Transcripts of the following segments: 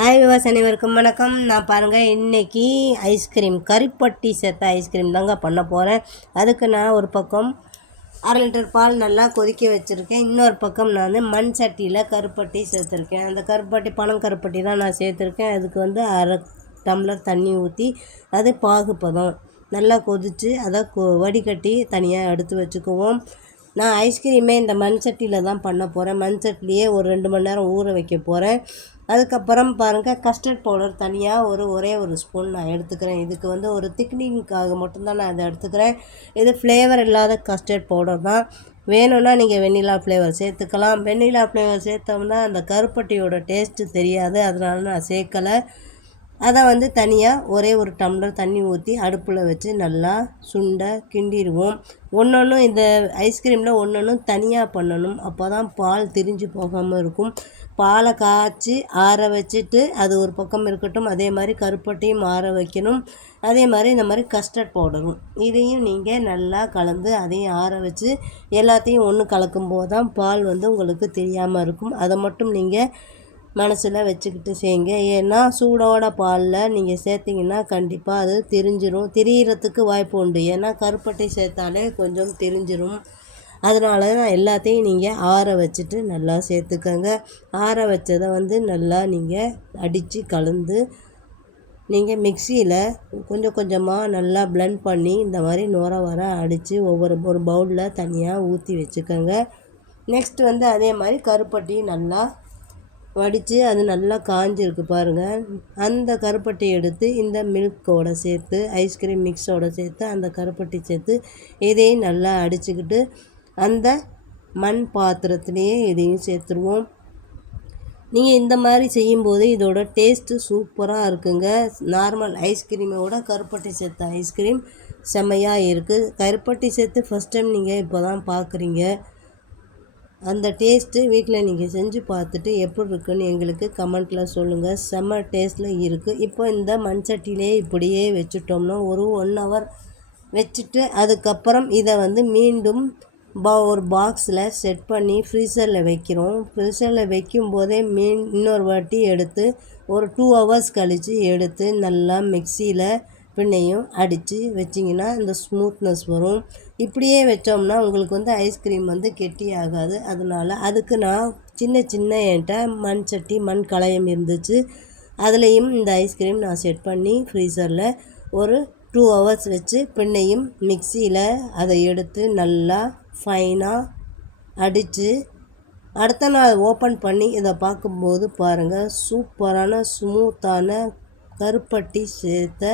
Hi விவாஸ் அனைவருக்கும் வணக்கம். நான் பாருங்கள் இன்றைக்கி ஐஸ்கிரீம் கருப்பட்டி சேர்த்த ஐஸ்கிரீம் தாங்க பண்ண போகிறேன் அதுக்கு நான் ஒரு பக்கம் அரை லிட்டர் பால் நல்லா கொதிக்க வச்சுருக்கேன். இன்னொரு பக்கம் நான் வந்து மண் சட்டியில் கருப்பட்டி சேர்த்துருக்கேன். அந்த கருப்பட்டி பணம் கருப்பட்டி தான் நான் சேர்த்துருக்கேன். அதுக்கு வந்து அரை டம்ளர் தண்ணி ஊற்றி அது பாகுப்பதம் நல்லா கொதித்து அதை கொ வடிகட்டி தனியாக எடுத்து வச்சுக்குவோம். நான் ஐஸ்கிரீமே இந்த மண் சட்டியில் தான் பண்ண போகிறேன் மண் சட்டிலேயே ஒரு ரெண்டு மணி நேரம் ஊற வைக்க போகிறேன் அதுக்கப்புறம் பாருங்கள் கஸ்டர்ட் பவுடர் தனியாக ஒரு ஒரே ஒரு ஸ்பூன் நான் எடுத்துக்கிறேன். இதுக்கு வந்து ஒரு திக்னிங்காக மட்டும்தான் நான் இதை எடுத்துக்கிறேன். இது ஃப்ளேவர் இல்லாத கஸ்டர்ட் பவுடர் தான். வேணும்னா நீங்கள் வெண்ணிலா ஃப்ளேவர் சேர்த்துக்கலாம். வெண்ணிலா ஃப்ளேவர் சேர்த்தோம்னா அந்த கருப்பட்டியோட டேஸ்ட்டு தெரியாது. அதனால நான் சேர்க்கலை. அதை வந்து தனியாக ஒரே ஒரு டம்ளர் தண்ணி ஊற்றி அடுப்பில் வச்சு நல்லா சுண்டை கிண்டிடுவோம். ஒன்று இந்த ஐஸ்கிரீமில் ஒன்று தனியாக பண்ணணும். அப்போ தான் பால் திரிஞ்சு போகாமல் இருக்கும். பாலை காய்ச்சி ஆற வச்சுட்டு அது ஒரு பக்கம் இருக்கட்டும். அதே மாதிரி கருப்பட்டையும் ஆற வைக்கணும். அதே மாதிரி இந்த மாதிரி கஸ்டர்ட் பவுடரும் இதையும் நீங்கள் நல்லா கலந்து அதையும் ஆற வச்சு எல்லாத்தையும் ஒன்று கலக்கும்போது தான் பால் வந்து உங்களுக்கு தெரியாமல் இருக்கும். அதை மட்டும் நீங்கள் மனசில் வச்சுக்கிட்டு செய்யுங்க. ஏன்னா சூடோட பாலில் நீங்கள் சேர்த்திங்கன்னா கண்டிப்பாக அது திரிஞ்சிரும். திரியிறதுக்கு வாய்ப்பு உண்டு. ஏன்னா கருப்பட்டி சேர்த்தாலே கொஞ்சம் திரிஞ்சிரும். அதனால தான் எல்லாத்தையும் நீங்கள் ஆற வச்சுட்டு நல்லா சேர்த்துக்கோங்க. ஆற வச்சதை வந்து நல்லா நீங்கள் அடித்து கலந்து நீங்கள் மிக்சியில் கொஞ்சம் கொஞ்சமாக நல்லா பிளெண்ட் பண்ணி இந்த மாதிரி நுர வர அடித்து ஒவ்வொரு ஒரு பவுலில் தனியாக ஊற்றி வச்சுக்கோங்க. நெக்ஸ்ட் வந்து அதே மாதிரி கருப்பட்டியும் நல்லா வடித்து அது நல்லா காஞ்சிருக்கு பாருங்கள் அந்த கருப்பட்டி எடுத்து இந்த மில்க்கோட சேர்த்து ஐஸ்கிரீம் மிக்ஸோடு சேர்த்து அந்த கருப்பட்டி சேர்த்து இதையும் நல்லா அடிச்சுக்கிட்டு அந்த மண் பாத்திரத்துலேயே இதையும் சேர்த்துருவோம். நீங்கள் இந்த மாதிரி செய்யும்போது இதோட டேஸ்ட்டு சூப்பராக இருக்குங்க. நார்மல் ஐஸ்கிரீமோட கருப்பட்டி சேர்த்த ஐஸ்கிரீம் செம்மையாக இருக்குது கருப்பட்டி சேர்த்து ஃபஸ்ட் டைம் நீங்கள் இப்போ தான் பார்க்குறீங்க அந்த டேஸ்ட்டு வீட்டில் நீங்கள் செஞ்சு பார்த்துட்டு எப்படி இருக்குன்னு எங்களுக்கு கமெண்ட்டில் சொல்லுங்கள் செம்ம டேஸ்ட்டில் இருக்குது இப்போ இந்த மண் இப்படியே வச்சுட்டோம்னா ஒரு ஒன் ஹவர் வச்சுட்டு அதுக்கப்புறம் இதை வந்து மீண்டும் பா ஒரு பாக்ஸில் செட் பண்ணி ஃப்ரீசரில் வைக்கிறோம். ஃப்ரீசரில் வைக்கும் போதே மீன் இன்னொரு வாட்டி எடுத்து ஒரு டூ ஹவர்ஸ் கழித்து எடுத்து நல்லா மிக்சியில் பின்னையும் அடித்து வச்சிங்கன்னா இந்த ஸ்மூத்னஸ் வரும். இப்படியே வச்சோம்னா உங்களுக்கு வந்து ஐஸ்கிரீம் வந்து கெட்டி ஆகாது. அதனால் அதுக்கு நான் சின்ன சின்ன என்கிட்ட மண் சட்டி மண் களையம் இருந்துச்சு. அதுலேயும் இந்த ஐஸ்கிரீம் நான் செட் பண்ணி ஃப்ரீசரில் ஒரு டூ ஹவர்ஸ் வச்சு பின்னையும் மிக்சியில் அதை எடுத்து நல்லா ஃபைனாக அடித்து அடுத்த நாள் ஓப்பன் பண்ணி இதை பார்க்கும்போது பாருங்கள் சூப்பரான ஸ்மூத்தான கருப்பட்டி சேர்த்த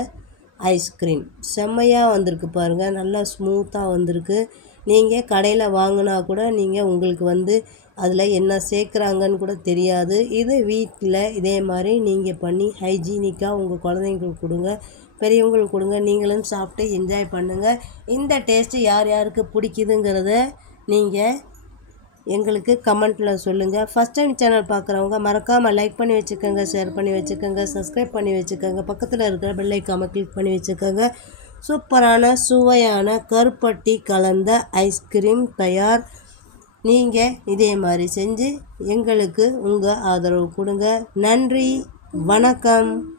ஐஸ்கிரீம் செம்மையாக வந்திருக்கு பாருங்கள் நல்லா ஸ்மூத்தாக வந்திருக்கு. நீங்கள் கடையில் வாங்கினா கூட நீங்கள் உங்களுக்கு வந்து அதில் என்ன சேர்க்குறாங்கன்னு கூட தெரியாது. இது வீட்டில் இதே மாதிரி நீங்கள் பண்ணி ஹைஜீனிக்காக உங்கள் குழந்தைங்களுக்கு கொடுங்க. பெரியவங்களுக்கு கொடுங்க. நீங்களும் சாப்பிட்டு என்ஜாய் பண்ணுங்கள் இந்த டேஸ்ட்டு யார் யாருக்கு பிடிக்குதுங்கிறத நீங்கள் எங்களுக்கு கமெண்ட்டில் சொல்லுங்கள் ஃபஸ்ட் டைம் சேனல் பார்க்குறவங்க மறக்காமல் லைக் பண்ணி வச்சுக்கோங்க ஷேர் பண்ணி வச்சுக்கோங்க சப்ஸ்கிரைப் பண்ணி வச்சுக்கோங்க. பக்கத்தில் இருக்கிற பெல்லைக்காமல் கிளிக் பண்ணி வச்சுக்கோங்க. சூப்பரான சுவையான கருப்பட்டி கலந்த ஐஸ்கிரீம் தயார். நீங்கள் இதே மாதிரி செஞ்சு எங்களுக்கு உங்கள் ஆதரவு கொடுங்க. நன்றி வணக்கம்.